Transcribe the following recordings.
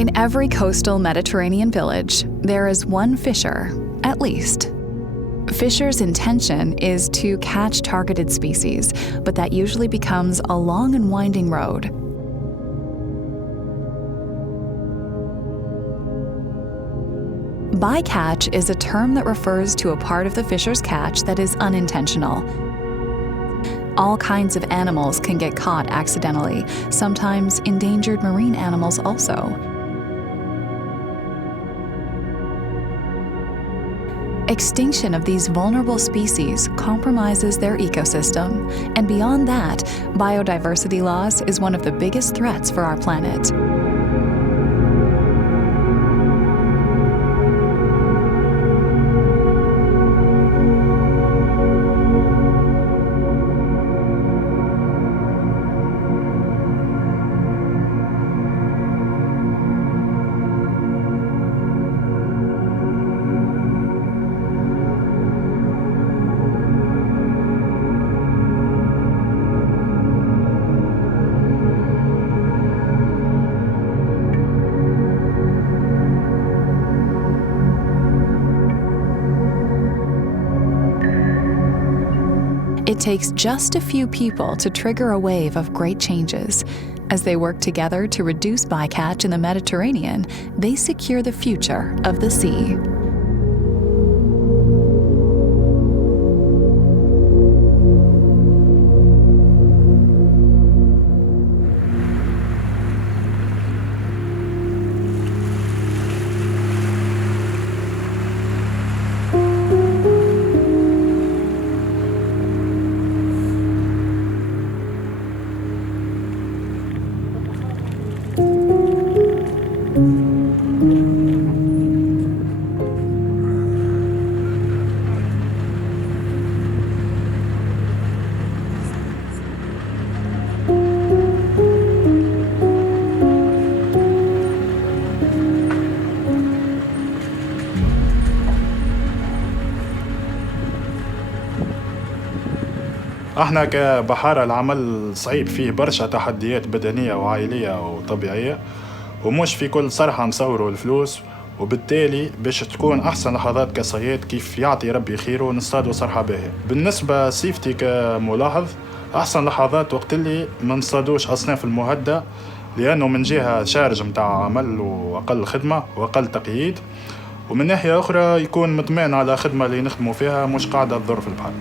In every coastal Mediterranean village, there is one fisher, at least. Fishers' intention is to catch targeted species, but that usually becomes a long and winding road. Bycatch is a term that refers to a part of the fisher's catch that is unintentional. All kinds of animals can get caught accidentally, sometimes endangered marine animals also. Extinction of these vulnerable species compromises their ecosystem, and beyond that, biodiversity loss is one of the biggest threats for our planet. It takes just a few people to trigger a wave of great changes. As they work together to reduce bycatch in the Mediterranean, they secure the future of the sea. احنا كبحارة العمل صعيب فيه برشا تحديات بدنية وعائلية وطبيعية، ومش في كل صرحة نصوروا الفلوس، وبالتالي باش تكون أحسن لحظات كصياد كيف يعطي ربي خيره نصطادوا صرحة باهية. بالنسبة سيفتي كملاحظ، أحسن لحظات وقت اللي ما نصطادوش أصناف المهدى، لأنه من جهة شارج متاع عمل وأقل خدمة وأقل تقييد، ومن ناحية أخرى يكون مطمئن على خدمة اللي نخدموا فيها مش قاعدة تضر في البحر.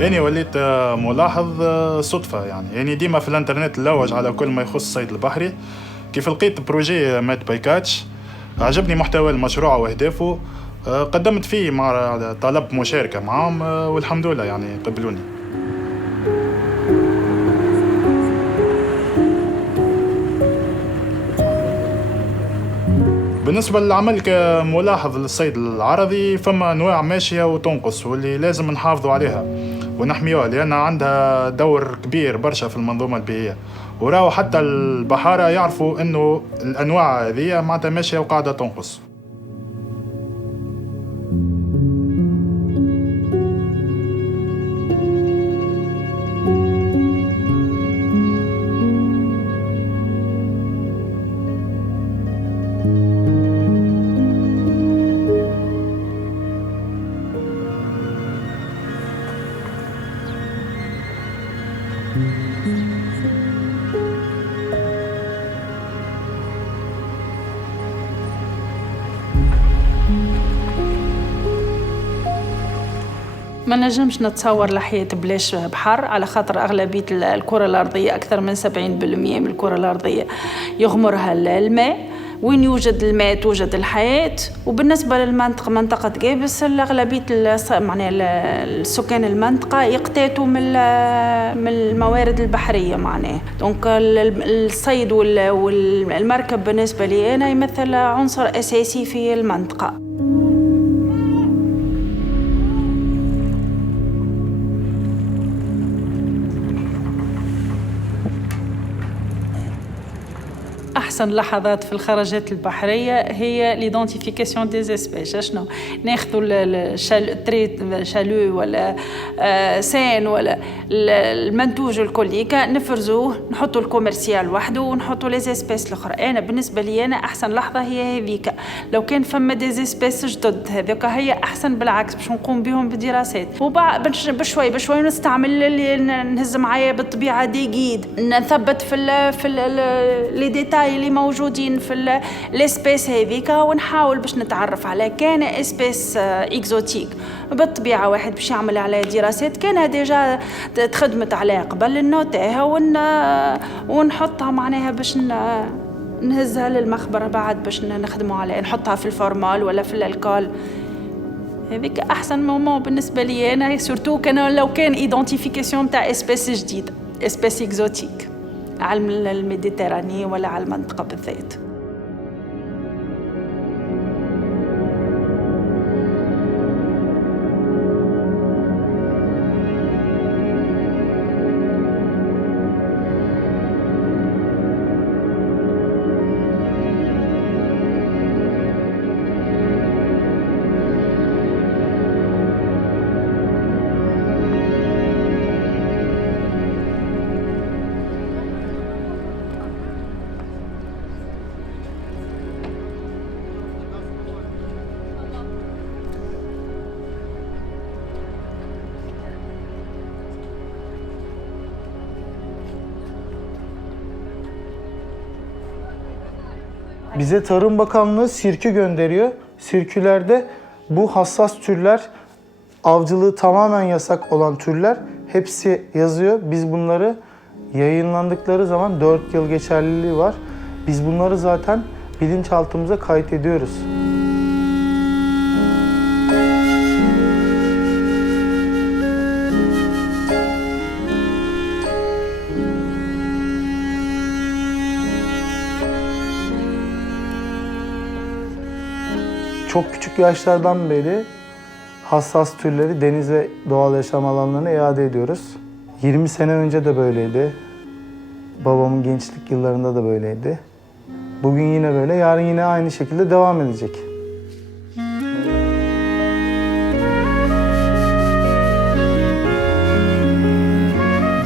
يعني وليت ملاحظ صدفة، يعني ديما في الانترنت نلوج على كل ما يخص الصيد البحري، كيف لقيت بروجي مات بايكاتش عجبني محتوى المشروع وأهدافه، قدمت فيه مع طلب مشاركة معهم والحمد لله يعني قبلوني. بالنسبة للعمل كملاحظ للصيد العرضي، فما أنواع ماشية وتنقص واللي لازم نحافظوا عليها ونحميوها، لأن عندها دور كبير برشا في المنظومة البيئية، وراو حتى البحارة يعرفوا أنه الأنواع هذه معناتها ماشية وقاعدة تنقص. ما نجمش نتصور الحياة بلاش بحر، على خاطر أغلبية الكرة الأرضية أكثر من 70% من الكرة الأرضية يغمرها الماء. وين يوجد الماء توجد الحياة. وبالنسبة للمنطقة، منطقة قابس، أغلبية السكان المنطقة يقتاتوا من الموارد البحرية معناه. دونك الصيد والمركب بالنسبة لي أنا يمثل عنصر أساسي في المنطقة. أحسن لحظات في الخرجات البحرية هي ليدونتيفيكاسيون ديز اسبيس. شنو ناخذوا التريت شالو ولا سين ولا المنتوج الكلي نفرزوه نحطوا الكوميرسيال وحده ونحطوا لي اسبيس الاخرى. انا بالنسبه لي انا احسن لحظه هي هذيك. لو كان فما دي اسبيس جدد هذوك هي احسن، بالعكس باش نقوم بهم بدراسات وبعد بشوي بشوي نستعمل اللي نهز معايا بالطبيعه دي جيد، نثبت في لي ديتاي اللي موجودين في الاسبيس هذيك ونحاول باش نتعرف على كان اسبيس اكزوتيك بالطبيعه واحد باش يعمل على دراسات كانها ديجا تخدمت عليها قبل نوتيها ونحطها معناها باش نهزها للمخبر بعد باش نخدموا عليها، نحطها في الفورمال ولا في الالكول. هذيك احسن مومون بالنسبه لي انا، سورتو كان لو كان ايدونتيفيكاسيون تاع اسبيس جديد، اسبيس اكزوتيك على الميديتراني ولا على المنطقه بالذات. Bize Tarım Bakanlığı sirkü gönderiyor. Sirkülerde bu hassas türler, avcılığı tamamen yasak olan türler hepsi yazıyor. Biz bunları yayınlandıkları zaman 4 yıl geçerliliği var. Biz bunları zaten bilinçaltımıza kayıt ediyoruz. Çok küçük yaşlardan beri hassas türleri denize, doğal yaşam alanlarına iade ediyoruz. 20 sene önce de böyleydi. Babamın gençlik yıllarında da böyleydi. Bugün yine böyle, yarın yine aynı şekilde devam edecek.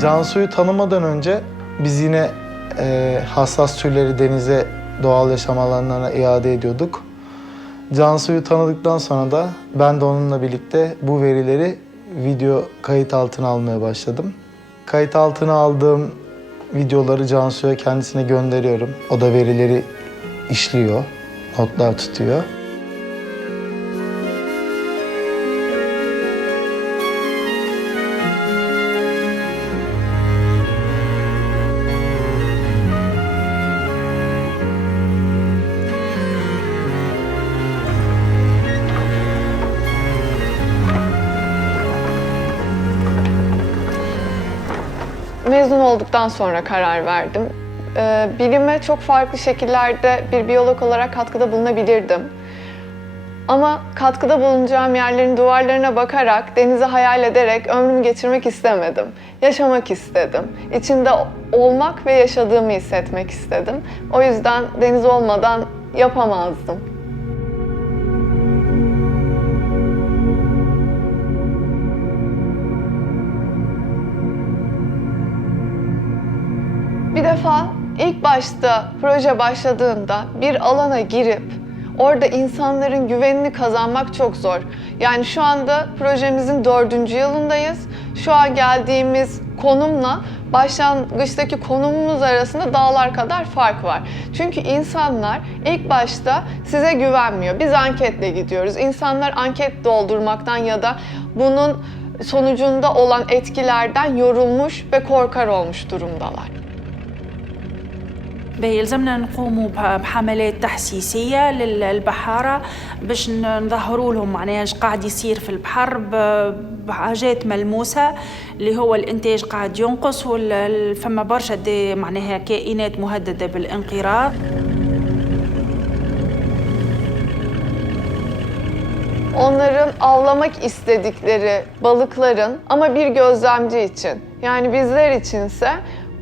Cansu'yu tanımadan önce biz yine hassas türleri denize, doğal yaşam alanlarına iade ediyorduk. Cansu'yu tanıdıktan sonra da ben de onunla birlikte bu verileri video kayıt altına almaya başladım. Kayıt altına aldığım videoları Cansu'ya kendisine gönderiyorum. O da verileri işliyor, notlar tutuyor. Mezun olduktan sonra karar verdim. Bilime çok farklı şekillerde bir biyolog olarak katkıda bulunabilirdim. Ama katkıda bulunacağım yerlerin duvarlarına bakarak, denizi hayal ederek ömrümü geçirmek istemedim. Yaşamak istedim. İçinde olmak ve yaşadığımı hissetmek istedim. O yüzden deniz olmadan yapamazdım. Bir defa ilk başta proje başladığında bir alana girip orada insanların güvenini kazanmak çok zor. Yani şu anda projemizin 4. yılındayız. Şu an geldiğimiz konumla başlangıçtaki konumumuz arasında dağlar kadar fark var. Çünkü insanlar ilk başta size güvenmiyor. Biz anketle gidiyoruz. İnsanlar anket doldurmaktan ya da bunun sonucunda olan etkilerden yorulmuş ve korkar olmuş durumdalar. يلزمنا نقوموا بحملات تحسيسية للبحارة باش نظهروا لهم معناها ايش قاعد يصير في البحر بحاجات ملموسة، اللي هو الإنتاج قاعد ينقص فما برشا معناها كائنات مهددة بالانقراض. Onların avlamak istedikleri balıkların ama bir gözlemci için, yani bizler içinse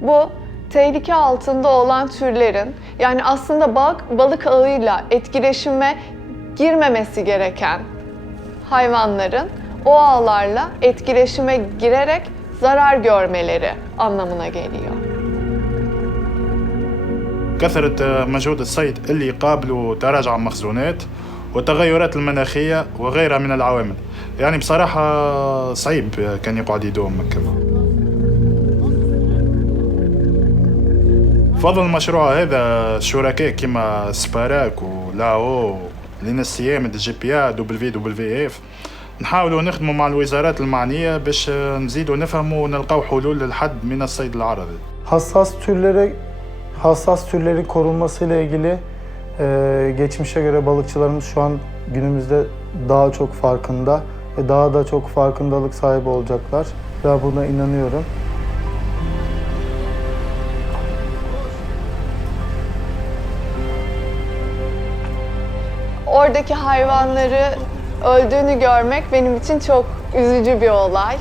bu tehlike altında olan türlerin, yani aslında balık ağıyla etkileşime girmemesi gereken hayvanların o ağlarla etkileşime girerek zarar görmeleri anlamına geliyor. كثرة مجهود الصيد اللي يقابله تراجع المخزونات والتغيرات المناخية وغيرها من العوامل. يعني بصراحة صعيب كان يقعد يدوم كما. فضل المشروع هذا شركاء كما سباراك ولاو لينسيام دي بياد WWF نحاولوا نخدموا مع الوزارات المعنية باش نزيدوا نفهموا ونلقاو حلول للحد من الصيد العرضي. Hassas türlerin korunmasıyla ilgili geçmişe göre balıkçılarımız şu an günümüzde daha çok farkında ve daha da çok farkındalık sahibi olacaklar. Ben buna inanıyorum. Oradaki hayvanları öldüğünü görmek benim için çok üzücü bir olay.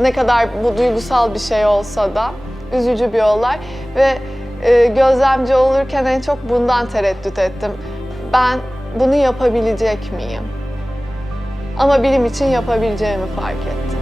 Ne kadar bu duygusal bir şey olsa da üzücü bir olay ve gözlemci olurken en çok bundan tereddüt ettim. Ben bunu yapabilecek miyim? Ama bilim için yapabileceğimi fark ettim.